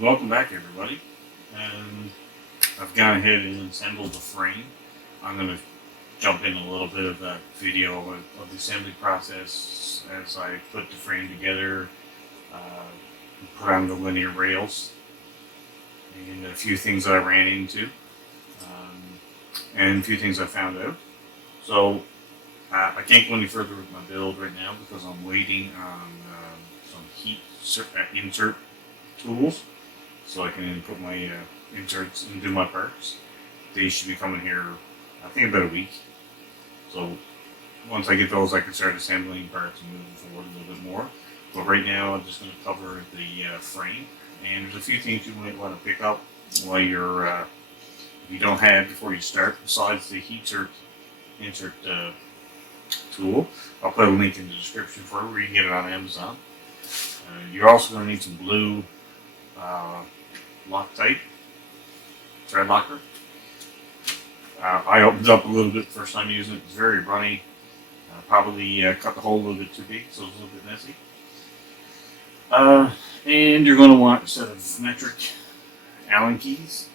Welcome back, everybody. And I've gone ahead and assembled the frame. I'm going to jump in a little bit of that video of the assembly process as I put the frame together, put on the linear rails, and a few things that I ran into, and a few things I found out. So I can't go any further with my build right now because I'm waiting on some heat insert tools so I can put my inserts and do my parts. They should be coming here, I think, about a week. So once I get those, I can start assembling parts and moving forward a little bit more. But right now, I'm just going to cover the frame. And there's a few things you might want to pick up while you're, if you don't have before you start, besides the heat insert tool. I'll put a link in the description for it where you can get it on Amazon. You're also going to need some blue Loctite thread locker. I opened up a little bit the first time using it. It's very runny. Probably cut the hole a little bit too big, so it's a little bit messy. And you're going to want a set of metric Allen keys.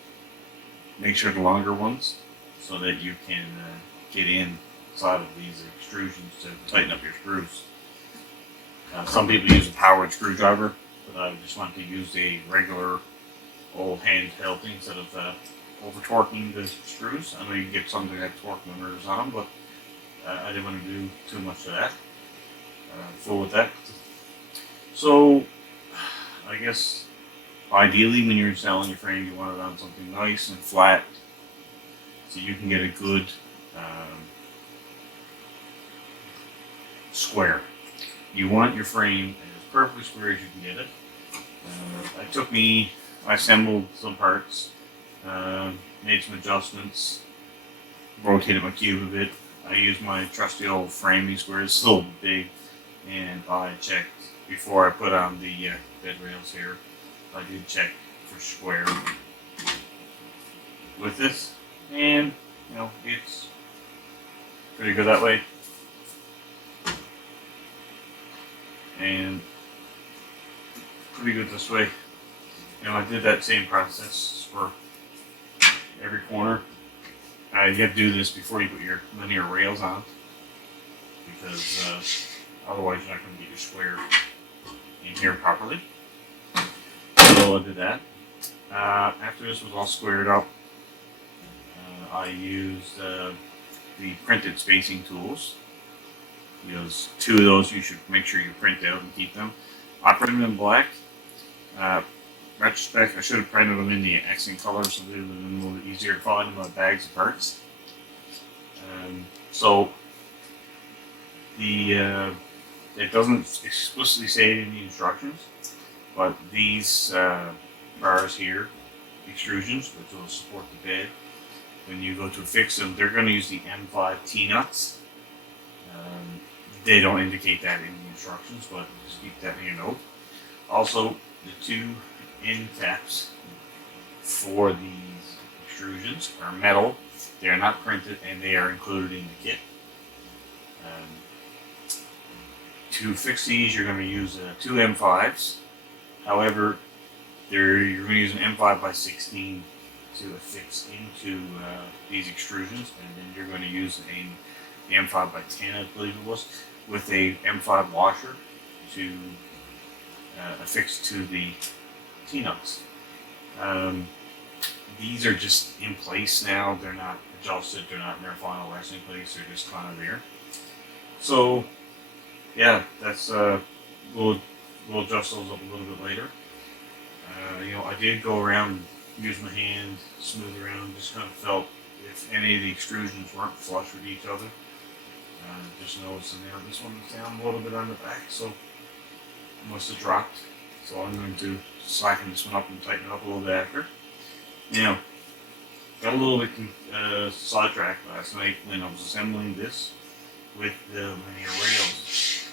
Make sure the longer ones, so that you can get inside of these extrusions to tighten up your screws. Some people use a powered screwdriver, but I just want to use a regular old handheld thing instead of over torquing the screws. I know you can get some that have torque limiters on them, but I didn't want to do too much of that. Full with that. So I guess ideally when you're installing your frame, you want it on something nice and flat so you can get a good square. You want your frame as perfectly square as you can get it. I assembled some parts, made some adjustments, rotated my cube a bit. I used my trusty old framing square. It's still big, and I checked before I put on the bed rails here. I did check for square with this, and it's pretty good that way. And pretty good this way. I did that same process for every corner. You have to do this before you put your linear rails on, because otherwise you're not going to get your square in here properly. So I did that. After this was all squared up, I used the printed spacing tools. Because two of those you should make sure you print out and keep them. I printed them in black. Retrospect, I should have printed them in the accent color so they would have been a little bit easier to find in my bags of parts. So it doesn't explicitly say it in the instructions, but these bars here, extrusions, which will support the bed, when you go to fix them, they're going to use the M5 T-nuts. They don't indicate that in the instructions, but just keep that in your note. Also, the two end caps for these extrusions are metal. They are not printed, and they are included in the kit. To fix these, you're going to use two M5s. However, you're going to use an M5 by 16 to affix into these extrusions, and then you're going to use the M5 by 10, I believe it was, with a M5 washer to affix to the T-nuts. These are just in place now. They're not adjusted. They're not in their final resting place. They're just kind of there. So, yeah, that's we'll adjust those up a little bit later. I did go around, use my hand, smooth around, just kind of felt if any of the extrusions weren't flush with each other. Just noticing there, this one is down a little bit on the back, so it must have dropped. So I'm going to slacken this one up and tighten it up a little bit after. Now, got a little bit sidetracked last night when I was assembling this with the linear rails.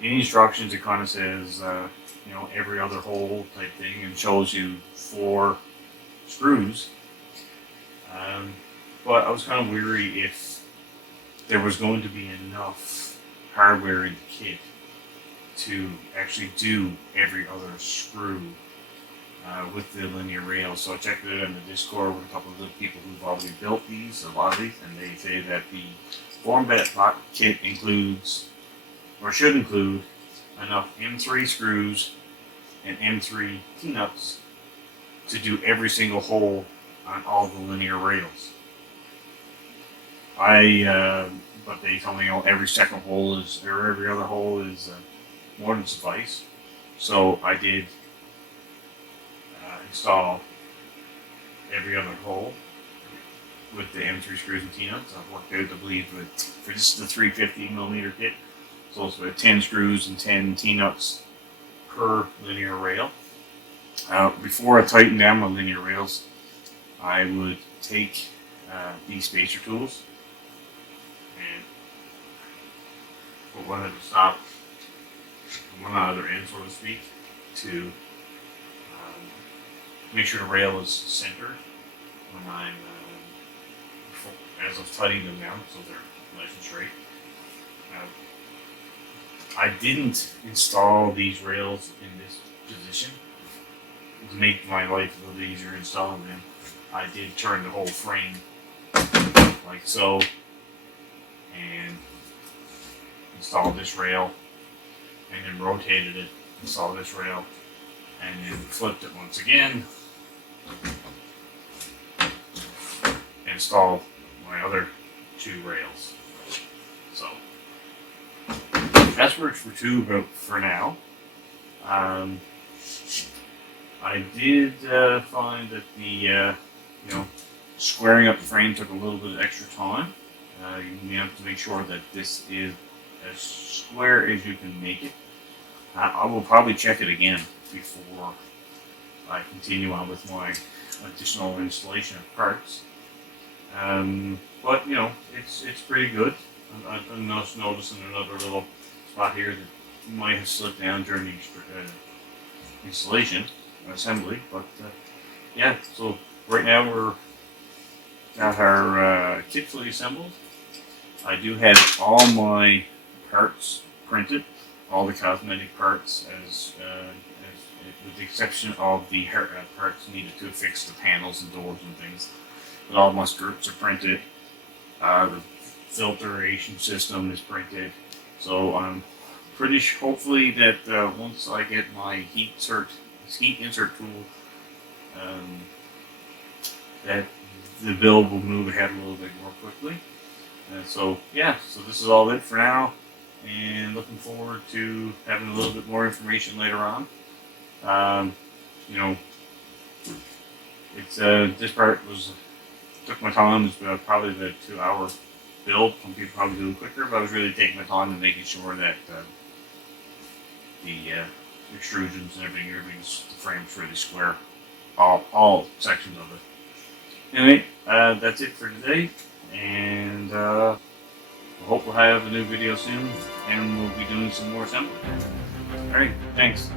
In the instructions, it kind of says, every other hole type thing, and shows you 4 screws. But I was kind of weary if there was going to be enough hardware in the kit to actually do every other screw with the linear rails. So I checked it out in the Discord with a couple of the people who've already built these, a lot of these, and they say that the Formbot kit includes, or should include, enough M3 screws and M3 T-nuts to do every single hole on all the linear rails. But they told me every second hole is, or every other hole is more than suffice. So I did install every other hole with the M3 screws and T-nuts. I've worked out, I believe, for this is the 350mm kit. So it's about 10 screws and 10 T-nuts per linear rail. Before I tighten down my linear rails, I would take these spacer tools and put one at the top, one on the other end, so to speak, to make sure the rail is centered when I'm as I'm tightening them down, so they're nice and straight. I didn't install these rails in this position to make my life a little easier installing them. I did turn the whole frame like so and installed this rail, and then rotated it, installed this rail, and then flipped it once again, installed my other two rails. So that's worked for two about for now. I did find that the squaring up the frame took a little bit of extra time. You have to make sure that this is as square as you can make it. I will probably check it again before I continue on with my additional installation of parts. But it's pretty good. I'm noticing another little spot here that might have slipped down during the installation assembly. But yeah, so right now we're got our kit fully assembled. I do have all my parts printed, all the cosmetic parts, as with the exception of the parts needed to fix the panels and doors and things. But all my skirts are printed. The filtration system is printed. So I'm pretty hopefully that once I get my heat insert tool, that the build will move ahead a little bit more quickly. So yeah, so this is all it for now, and looking forward to having a little bit more information later on. It's this part took my time. It's probably the 2-hour build. Some people probably do it quicker, but I was really taking my time and making sure that the extrusions and everything's the frame's really square, all sections of it. Anyway, that's it for today, and I hope we'll have a new video soon, and we'll be doing some more assembly. Alright, thanks.